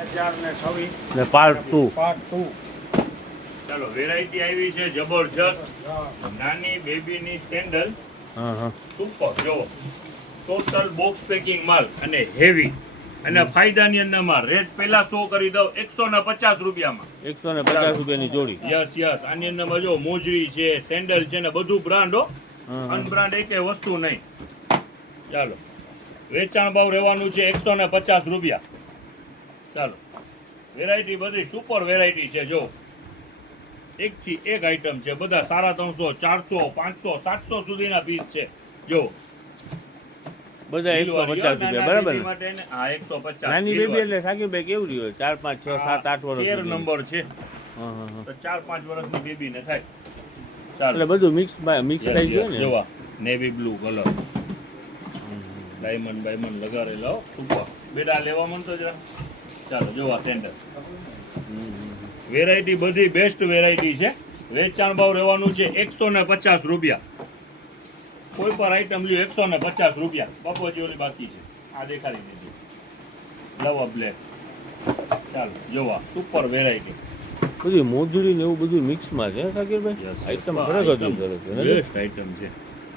2026 ને પાર્ટ 2. ચાલો વેરાયટી આવી છે જબરજસ્ત નાની બેબીની સેન્ડલ. સુપર જો ટોટલ બોક્સ પેકિંગ માલ અને હેવી અને ફાયદાની અંદર માં રેટ પહેલા શો કરી દઉં 150 રૂપિયામાં. 150 રૂપિયાની જોડી. યસ આની અંદર જો મોજરી છે સેન્ડલ છે ને બધું બ્રાન્ડ હો, અનબ્રાન્ડ એક વસ્તુ નહીં. ચાલો વેચાણ ભાવ રહેવાનું છે 150 રૂપિયા. ચાલો વેરાયટી બધી સુપર વેરાયટી છે. જો એકથી એક આઈટમ છે, બધા 350, 400, 500, 700 સુધીના પીસ છે. જો બધા 150 રૂપિયા બરાબર ને? હા 150. નાની બેબી એટલે સાકીભાઈ કેવું રહ્યું? 4, 5, 6, 7, 8 વર્ષ 13 નંબર છે તો 4-5 વર્ષની બેબી ને થાય. ચાલો એટલે બધું મિક્સ થઈ ગયું ને. જોવા નેવી બ્લુ કલર ડાયમંડ લગાડેલા સુપર. બેટા લેવા માંગતો જરા. ચાલો જોવા સેન્ટર વેરાયટી બધી બેસ્ટ વેરાયટી છે. વેચાણ ભાવ રહેવાનું છે 150 રૂપિયા. કોઈ પણ આઈટમ લ્યો 150 રૂપિયા. બપોજી ઓલી બાકી છે આ દેખાડી દીધી લવા બ્લેક. ચાલો જોવા સુપર વેરાયટી બધી મોજડી ને એવું બધું મિક્સમાં છે સાકીરભાઈ. આઈટમ ખરેખર સરસ છે, બેસ્ટ આઈટમ છે,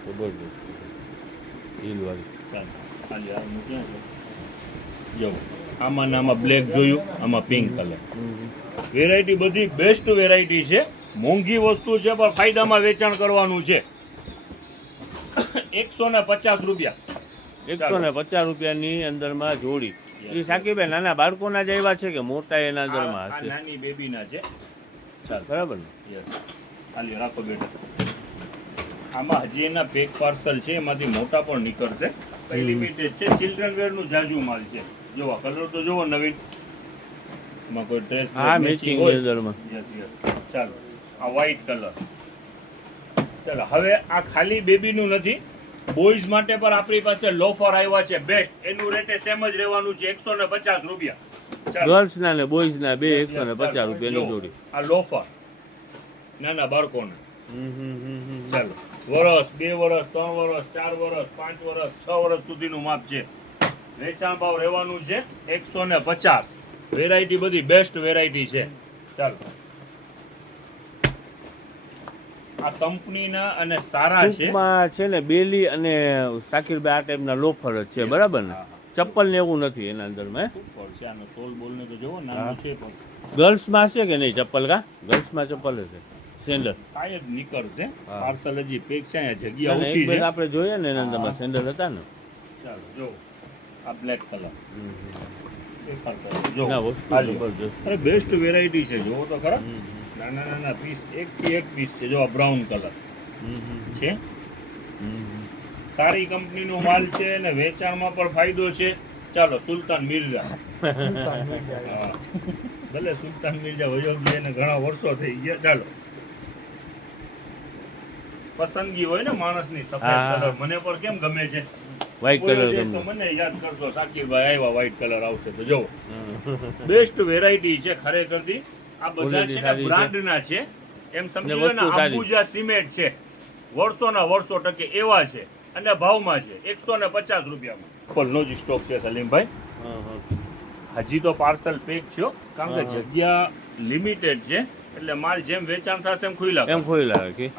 જબરદસ્ત હીલવાળી. ચાલો ખાલી આ મૂક્યા છે. જો આમાં બ્લેક જોયું, આમાં પિંક કલર. વેરાયટી બધી બેસ્ટ વેરાયટી છે. મોંઘી વસ્તુ છે પણ ફાયદામાં વેચાણ કરવાનું છે. 150 રૂપિયા. 150 રૂપિયાની અંદરમાં જોડી. એ સાકીભાઈ નાના બાળકોના જ આવ્યા છે કે મોટા એના અંદરમાં હશે? નાની બેબીના છે. ચાલ બરાબર ને? યસ ખાલી રાખો બેટા. આમાં હજી એના પેક પાર્સલ છે, એમાંથી મોટા પણ નીકળશે. કઈ લિમિટેડ છે, ચિલ્ડ્રન વેર નું જાજુ માલ છે. જોવા કલર તો જોવો નવીન, એમાં કોઈ ડ્રેસ હા મેચિંગ લેધરમાં. ચાલો આ વ્હાઈટ કલર. ચાલો હવે આ ખાલી બેબીનું નથી, બોયઝ માટે પણ આપણી પાસે લોફર આવ્યા છે બેસ્ટ. એનું રેટ સેમ જ રહેવાનું છે 150 રૂપિયા. ગર્લ્સ ના ને બોયઝ ના બે 150 રૂપિયાની જોડી. આ લોફર નાના બાળકોને. ચાલો વર્ષ 2 વર્ષ 3 વર્ષ 4 વર્ષ 5 વર્ષ 6 વર્ષ સુધીનું માપ છે. વેચાણ ભાવ રહેવાનું છે 150. વેરાયટી બધી બેસ્ટ વેરાયટી છે. ચાલો આ કંપનીના અને સારા છે. છે ને બેલી અને સાકીરભાઈ આ ટાઈપના લોફર જ છે બરાબર ને? ચપ્પલ ને એવું નથી એના અંદરમાં. સુપર છે. આનો સોલ બોલ ને તો જોવો નાનો છે પણ ગર્લ્સમાં હશે કે નહીં ચપ્પલ? કા ગર્લ્સમાં ચપ્પલ હશે સેન્ડલ શાયદ નીકળશે. પાર્સલ હજી પેક છે, અહીંયા જગ્યા ઓછી છે. આપણે જોઈએ ને એના અંદરમાં સેન્ડલ હતા ને. ચાલો જો આ બ્લેક કલર અરે બેસ્ટ વેરાયટી છે. જોવો તો ખરા નાના પીસ, એકથી એક પીસ છે. જો આ બ્રાઉન કલર છે. સારી કંપનીનો માલ છે અને વેચાણમાં પણ ફાયદો છે. ચાલો સુલતાન મિર્ઝા. ભલે સુલતાન મિર્ઝા વયો ગયા ને ઘણા વર્ષો થઈ ગયા. ચાલો પસંદગી હોય ને માણસની. સફેદ કલર મને પણ કેમ ગમે છે, વ્હાઈટ કલર તો મને યાદ કરશો સાકીરભાઈ આવ્યા વ્હાઈટ કલર આવશે તો જો બેસ્ટ વેરાયટી છે ખરેખરથી. આ બધા છે ને બ્રાન્ડના છે, એમ સમજી લો ને. અંબુજા સિમેન્ટ છે, વર્ષો ટકે એવા છે અને ભાવમાં છે 150 રૂપિયામાં. કોલનો જ સ્ટોક છે સલીમભાઈ. હજી તો પાર્સલ પેક છે કારણ કે જગ્યા લિમિટેડ છે, એટલે માલ જેમ વેચાણ થશે એમ ખુલ્લા કે